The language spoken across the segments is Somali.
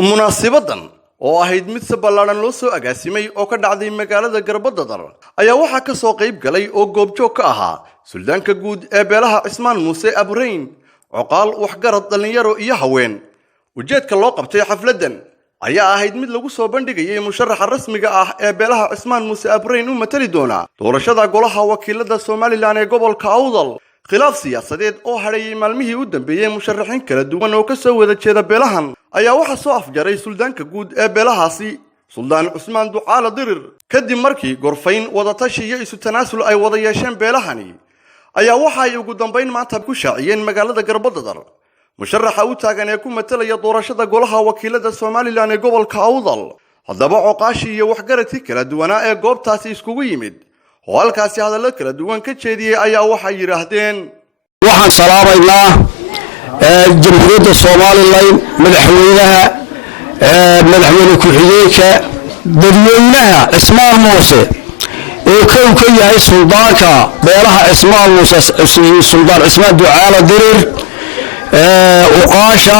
munaasabadan oo ahayd mid si ballaaran loo soo agaasimay oo ka dhacday magaalada Garbadadar ayaa waxa ka soo qayb galay oo goobjoog ka ahaa suldaanka guud ee Beelaha Abrayn Maxadcase waxgarad dhalinyaro iyo haween ujeedka loo qabtay xafladan ayaa ahayd mid lagu soo bandhigay musharaxa rasmiga ah ee Beelaha Abrayn matali doona doorashada Golaha wakiilada Soomaaliland ee gobolka Awdal khilaaf siyaasadeed oo hareeyay maalmihii u dambeeyay musharaxiin kala duwan oo ka soo wada jeeda beelahan ayaa waxa soo afjaray suldaanka guud ee beelahaasi Suldaan Cusmaan Ducaale Dirir kadib markii gorfayn wada tashi iyo isu tanaasul ay wada yeesheen beelahani ayaa waxa ay ugu dambeyn maanta ku shaaciyeen magaalada Garbadadar musharaxa u taagan ee ku matalaya doorashada Golaha wakiilada Soomaaliland ee gobolka Awdal haddaba oqaashi iyo waxgaradkii kala duwanaa ee goobtaasi iskugu yimid oo halkaasi hadallo kala duwan ka jeediyay ayaa waxay yiraahdeen waxaan salaameynaa jamhuuriyadda Soomaaliland madaxweynaha ku-xigeenka dadweynaha Ismaan Muuse ee ka yahay suldaanka Beelaha Ismaan Muuse Suldaan Cusmaan Ducaale Dirir uqaasha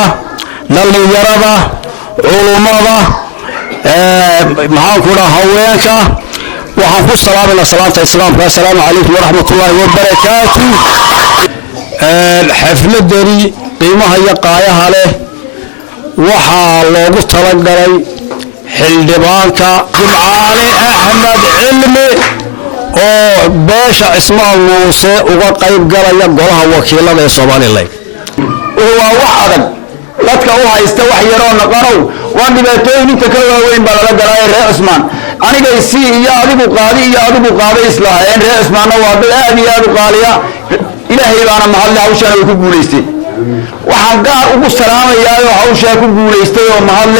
dhalinyarada culummada maxaan ku dhahaa haweenka waxaan ku salaamayna salaanta islaamka assalaamu calaykum waraxmatullaahi wabarakaatuh xafladani qiimaha iyo qaayaha leh waxaa loogu talagalay xildhibaanka Jimcaale Axmed Cilmi oo beesha Ismaan Muuse uga qayb galaya Golaha wakiilada ee Soomaaliland waa wax adag dadka u haysta wax yar oo naqanow waa dhibaatooyin inta ka waaweyn baa laga galay reer Ismaan aniga si iyo adigu qaadi islaaheen reer Ismaanna waa dad aad iyo aad u qaaliya ilaahay baana mahad hawshan ku guuleystay waxaan gaar ugu salaamayaa oo hawsha ku guuleystay oo mahad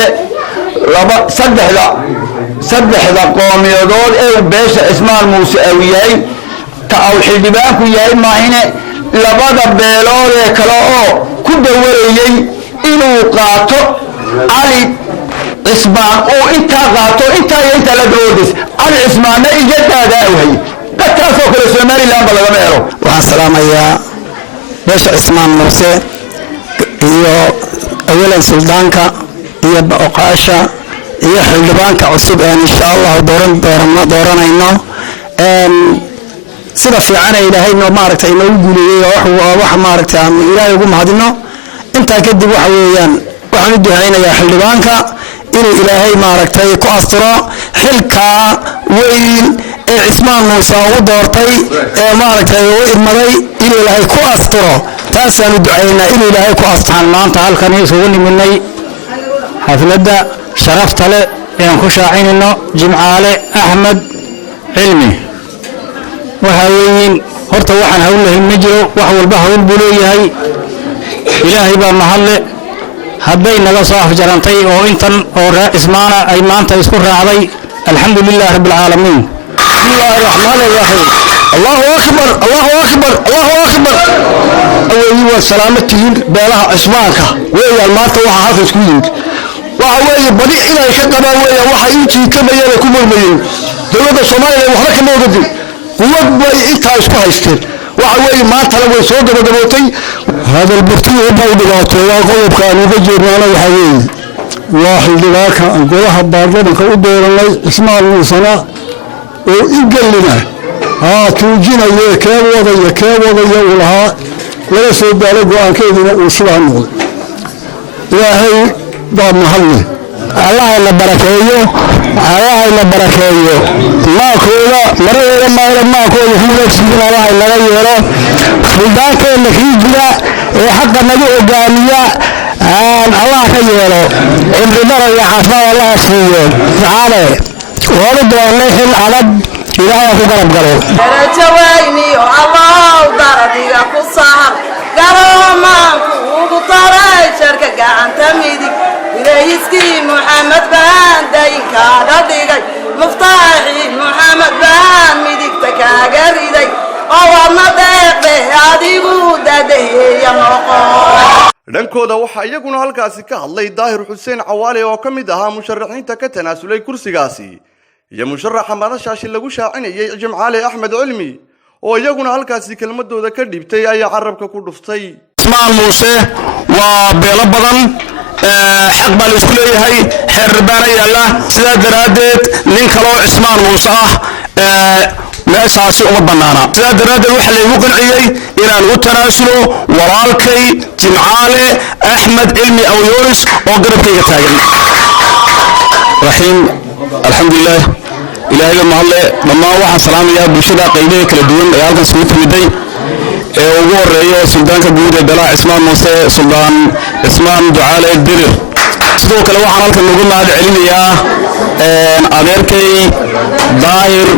saddexda qoomiyadood ee beesha Ismaan Muuse ay yahay ka xildhibaanku yahay maahine labada beelood ee kale oo ku dawareeyay inuu qaato Ali Ismaan oo inta qaato inta la doodis Ali Ismaanna ijadaada awhay dadkaasoo kale Soomaaliland laga meelo waxaan salaamayaa beesha Ismaan Muuse iyo awalan suldaanka iyo oqaasha iyo xildhibaanka cusub ee insha Allah dooranayno sida fiican ilaahay noo maaragtay inoo guuleeyay wax maaragtay aan ilaahay ugu mahadino inta kadib waxa weeyaan waxaan u ducaynayaa xildhibaanka inuu ilaahay maaragtay ku astiro xilka weyn ee Ismaan Muuse u doortay ee maaragtay uu idmaday inuu ilaahay ku astiro taasaan u ducaynaa inuu ilaahay ku astaan maanta halkan isugu niminay xafladda sharafta leh ee aan ku shaacinayno Jimcaale Axmed Cilmi waxa weeyeen horta waxaan hawlahay ma jiro wax walba hawl buu leeyahay ilaahay baa mahadle hadday naga soo afjarantay oo intan oo Ismaana ay maanta isku raacday alxamdulillaah rabbil caalamiin bismillaahir rahmaanir rahiim allahu akbar awayii wa salaamatihiin beelaha Ismaanka weeyaan maanta waxa halka isku yimid waxa weeye badi inay ka qabaan weeyaan waxa intii ka bayana ku murmayeen dawladda Soomaaliya waxba ka moodin quwad bay inta isku haysteen waxa weeye maanta la way soo gabagabootay هذا البرتي هو دغاتو qodobka aan uga jeednaa waxa weeye waa xildhibaanka Golaha Barlamanka u dooranay Ismaan Muuse oo igalina tuujinayo keewada ulaha laga soo daalay go'aankeedina uu soo noqday ilaahay baa mahadle Allah la barakeeyo ma kooda marada ma kooda huulaysiina Allah laga yeero suldaankeena fiidina ee xaq naga ogaamiya Allah ka yeero indhada iyo xafada Allah siiyo taale wala doonay hil adag ilaahay ku garab galo rajawayni Allah daradiga ku saar garamaanku ugu taray sharka gacanta midig رئيسكي محمد بان دايكا داديغاي مفتاحي محمد بان ميديكتك اغريداي اوما ديقه اديغو دادهي نوقو dhankooda waxa iyaguna halkaasi ka hadlay Daahir Xuseen Cawaale oo kamid ahaa musharaxiinta ka tanaasulay kursigaasi iyo musharaxa madashaasi lagu shaacinayay Jimcaale Axmed Cilmi oo iyaguna halkaasi kelmadooda ka dhibtay ayaa carabka ku dhuftay Ismaan Muuse waa beelo badan حق بالسكولي هاي حربانا يلا سيدا درادت ننكلو عثمان موسى meeshaasi uma banaana sidaa daraadeed waxa laygu qanciyey inaan u tanaasulo walaalkay jimcaale axmed cilmi awyoonis oo garabkayga taagan raxiim alxamdulilah ilaahay mahadle dhammaan waxaan salaamayaa bulshada qaybaha kala duwan ee halkan isugu timiday ee ugu horeeya suldaanka guud ee beelaha cismaan muuse suldaan cismaan ducaale dirir sidoo kale waxaan halkan ugu mahad celinayaa adeerkay daahir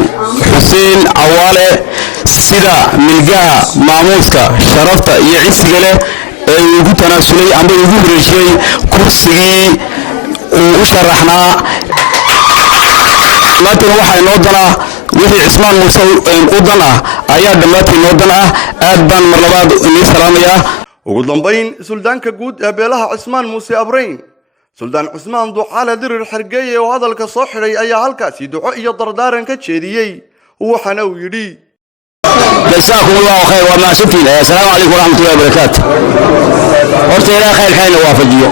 حسين عوالة سيدا ملقاء ماموسكا شرفتا يعيسي له يقول تناسلي أما يقول رجي كرسي وشرحنا ما تنوحي نودنا وفي عثمان موسى ودنا أياد دماتي نودنا أدبان مرلباد إني سلامية وقدام بين سلطان كجود بيلها عثمان موسى أبرين سلطان عثمان دعالة در الحرقية وهذا الكصاحري أي هالكاسي دعائي دردارا كتشيريي هو حنو يدي جزاكم الله خير وما ستين السلام عليكم ورحمة الله وبركاته قلت إلى خير خير وافجيو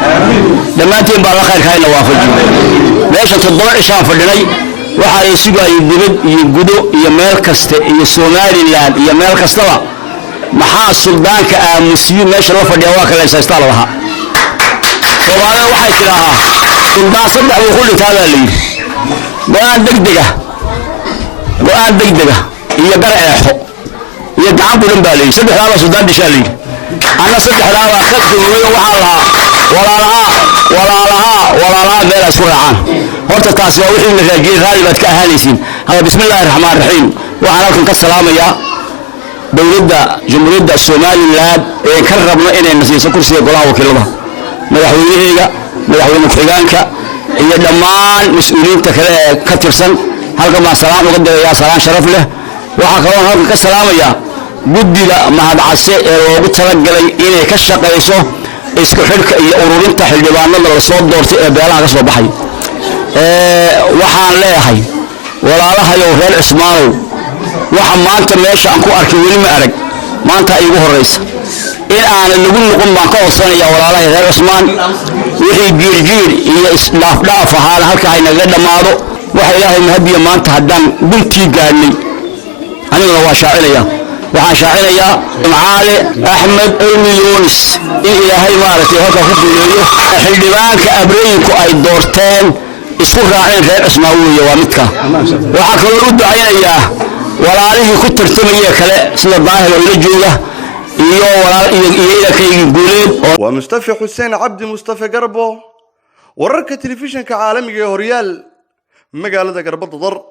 لما أنتم بقى خير خير وافجيو ليش تضرع شان فردني وحال يسوق يدبد يجدو يميل كست يسوناري اللان يميل كستوا محا السلطان كأمسيو ليش الله فردي واك ليش يستالوها وهذا واحد كلاها سلطان صدق ويقول لي هذا لي وأنا دقدقة وأنا دقدقة هي قرعة هي قعان بلن بالي صدق هذا سلطان دشالي أنا صدق هذا أخذت وحالها ولا لها بلا سرعان هرت التاسع وحين الرجال غالبا كأهاليسين هذا بسم الله الرحمن الرحيم وأنا لكم كالسلام يا دولة جمهورية الصومالي لاد كرمنا إن النسيس كرسي قلاه وكلها مدحوينيga madaxweyne ku-xigeenka iyo dhammaan mas'uuliyiinta kale ee ka tirsan halkan baan salaam uga dirayaa salaan sharaf leh waxaa kaloo halkan ka salaamaya guddiga mahadcase ee loogu talagalay inay ka shaqayso isku xidhka iyo ururinta xildhibaanada la soo doortay ee beelaha ka soo baxay waxaan leeyahay walaalahayow reer cismaanow waxa maanta meesha aan ku arkay weli ma arag maanta iigu horeysa إن أنا نقول لكم ما كوصلنا يا والله غير عثمان وحي جير إيه لا فهذا هلك هاي نقدر ماضو وحي الله مهدي ما أنت هدان بنتي قالني أنا هو شاعرية وحن شاعرية معالي أحمد المليونس إن إلهي مارتي هكا خذ اليوم حلبانك أبرينك أي دورتين اسمه راعين غير اسماوية ومتكا وحكا ورد عينيا ولا عليه كتر تمية كلا سيد الظاهر والرجولة ومصطفى حسين عبد مصطفى قربو ورك تلفزيون كعالمي هوريال مقالة قربت ضر